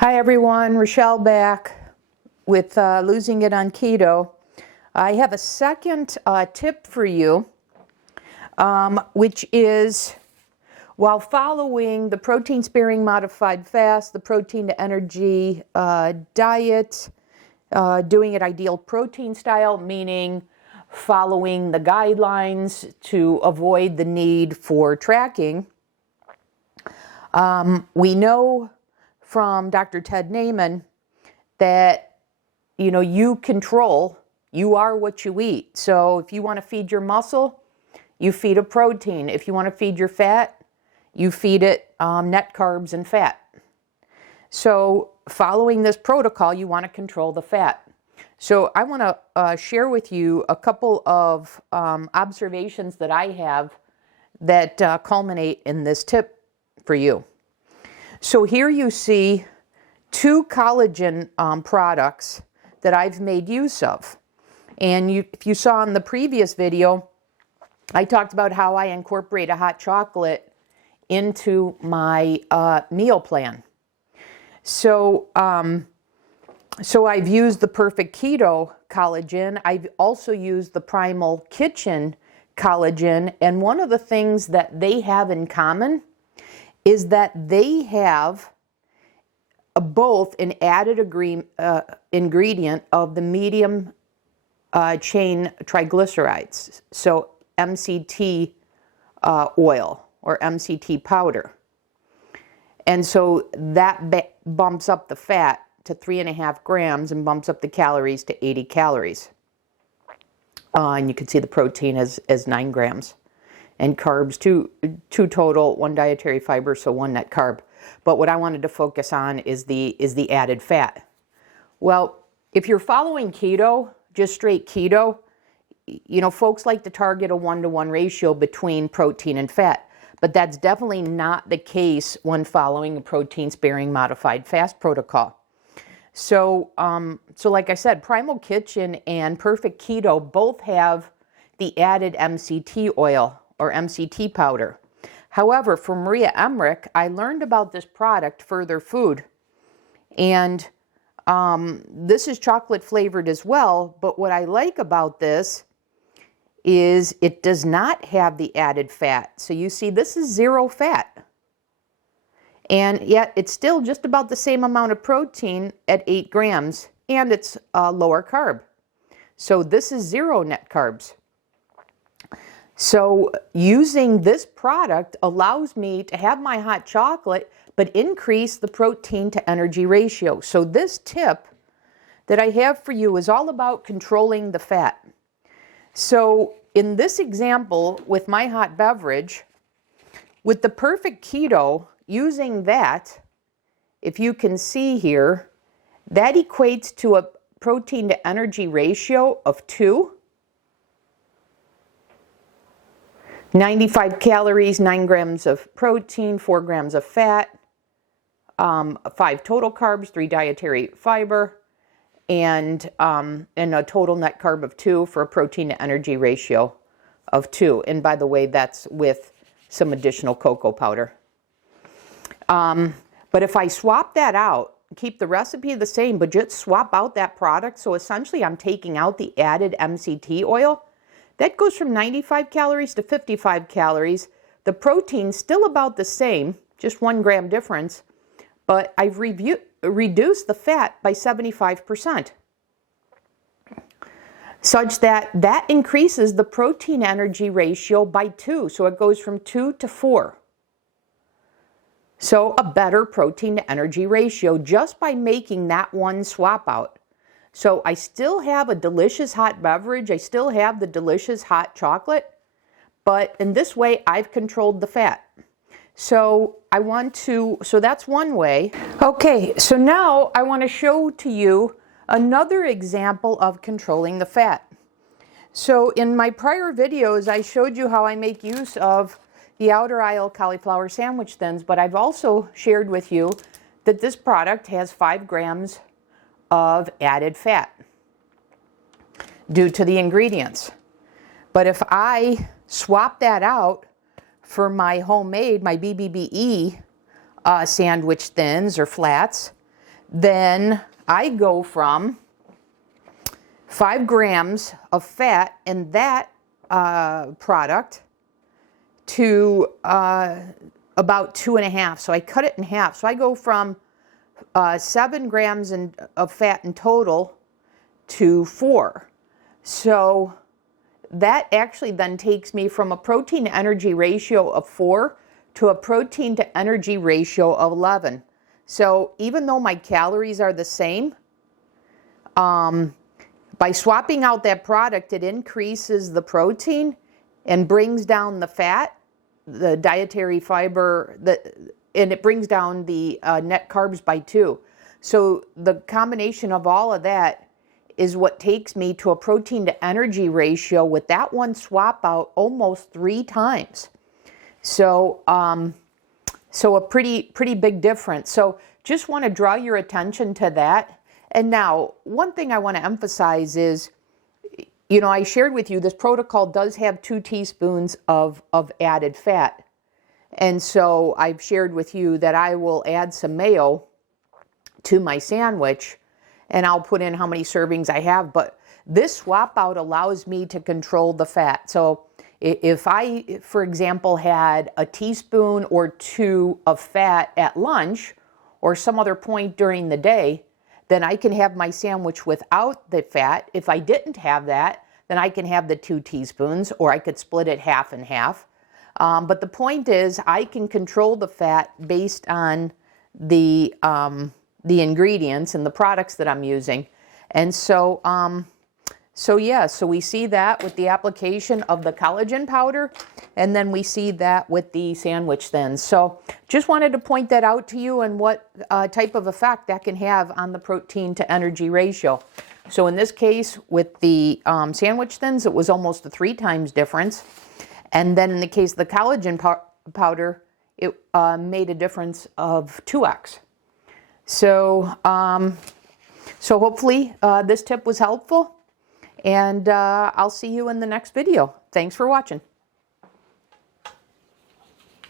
Hi everyone, Rochelle back with Losing It on Keto. I have a second tip for you, which is while following the protein sparing modified fast, the protein to energy diet, doing it ideal protein style, meaning following the guidelines to avoid the need for tracking. We know from Dr. Ted Naiman that, you control, you are what you eat. So if you want to feed your muscle, you feed a protein. If you want to feed your fat, you feed it net carbs and fat. So following this protocol, you want to control the fat. So I want to share with you a couple of observations that I have that culminate in this tip for you. So here you see two collagen products that I've made use of. And if you saw in the previous video, I talked about how I incorporate a hot chocolate into my meal plan. So I've used the Perfect Keto collagen. I've also used the Primal Kitchen collagen. And one of the things that they have in common is that they have both an added ingredient of the medium chain triglycerides, so MCT oil or MCT powder. And so that bumps up the fat to 3.5 grams and bumps up the calories to 80 calories. And you can see the protein as 9 grams. And carbs, two total, 1 dietary fiber, so 1 net carb. But what I wanted to focus on is the added fat. Well, if you're following keto, just straight keto, folks like to target a 1-to-1 ratio between protein and fat. But that's definitely not the case when following a protein-sparing modified fast protocol. So like I said, Primal Kitchen and Perfect Keto both have the added MCT oil or MCT powder. However, from Maria Emmerich, I learned about this product, Further Food. And this is chocolate flavored as well, but what I like about this is it does not have the added fat. So you see, this is 0 fat. And yet it's still just about the same amount of protein at 8 grams, and it's lower carb. So this is 0 net carbs. So using this product allows me to have my hot chocolate, but increase the protein to energy ratio. So this tip that I have for you is all about controlling the fat. So in this example with my hot beverage, with the Perfect Keto, using that, if you can see here, that equates to a protein to energy ratio of 2. 95 calories, 9 grams of protein, 4 grams of fat, 5 total carbs, 3 dietary fiber, and a total net carb of 2 for a protein to energy ratio of 2. And by the way, that's with some additional cocoa powder. But if I swap that out, keep the recipe the same, but just swap out that product, so essentially I'm taking out the added MCT oil, that goes from 95 calories to 55 calories. The protein's still about the same, just 1 gram difference, but I've reduced the fat by 75%, such that increases the protein energy ratio by 2. So it goes from 2 to 4. So a better protein to energy ratio just by making that one swap out. So I still have a delicious hot beverage. I still have the delicious hot chocolate, but in this way I've controlled the fat. So that's one way. Okay, so now I want to show to you another example of controlling the fat. So in my prior videos, I showed you how I make use of the outer aisle cauliflower sandwich thins, but I've also shared with you that this product has 5 grams of added fat due to the ingredients. But if I swap that out for my homemade, my BBBE sandwich thins or flats, then I go from 5 grams of fat in that product to about 2.5. So I cut it in half. So I go from 7 grams of fat in total to 4. So that actually then takes me from a protein to energy ratio of 4 to a protein to energy ratio of 11. So even though my calories are the same, by swapping out that product, it increases the protein and brings down the fat, the dietary fiber, and it brings down the net carbs by 2. So the combination of all of that is what takes me to a protein to energy ratio with that one swap out almost 3 times. So, so a pretty big difference. So just want to draw your attention to that. And now, one thing I want to emphasize is, you know, I shared with you this protocol does have 2 teaspoons of added fat. And so I've shared with you that I will add some mayo to my sandwich, and I'll put in how many servings I have. But this swap out allows me to control the fat. So if I, for example, had a teaspoon or 2 of fat at lunch or some other point during the day, then I can have my sandwich without the fat. If I didn't have that, then I can have the 2 teaspoons, or I could split it half and half. But the point is, I can control the fat based on the ingredients and the products that I'm using. And so, so we see that with the application of the collagen powder, and then we see that with the sandwich thins. So just wanted to point that out to you and what type of effect that can have on the protein to energy ratio. So in this case, with the sandwich thins, it was almost a 3 times difference. And then in the case of the collagen powder, it made a difference of 2x. So, so hopefully this tip was helpful. And I'll see you in the next video. Thanks for watching.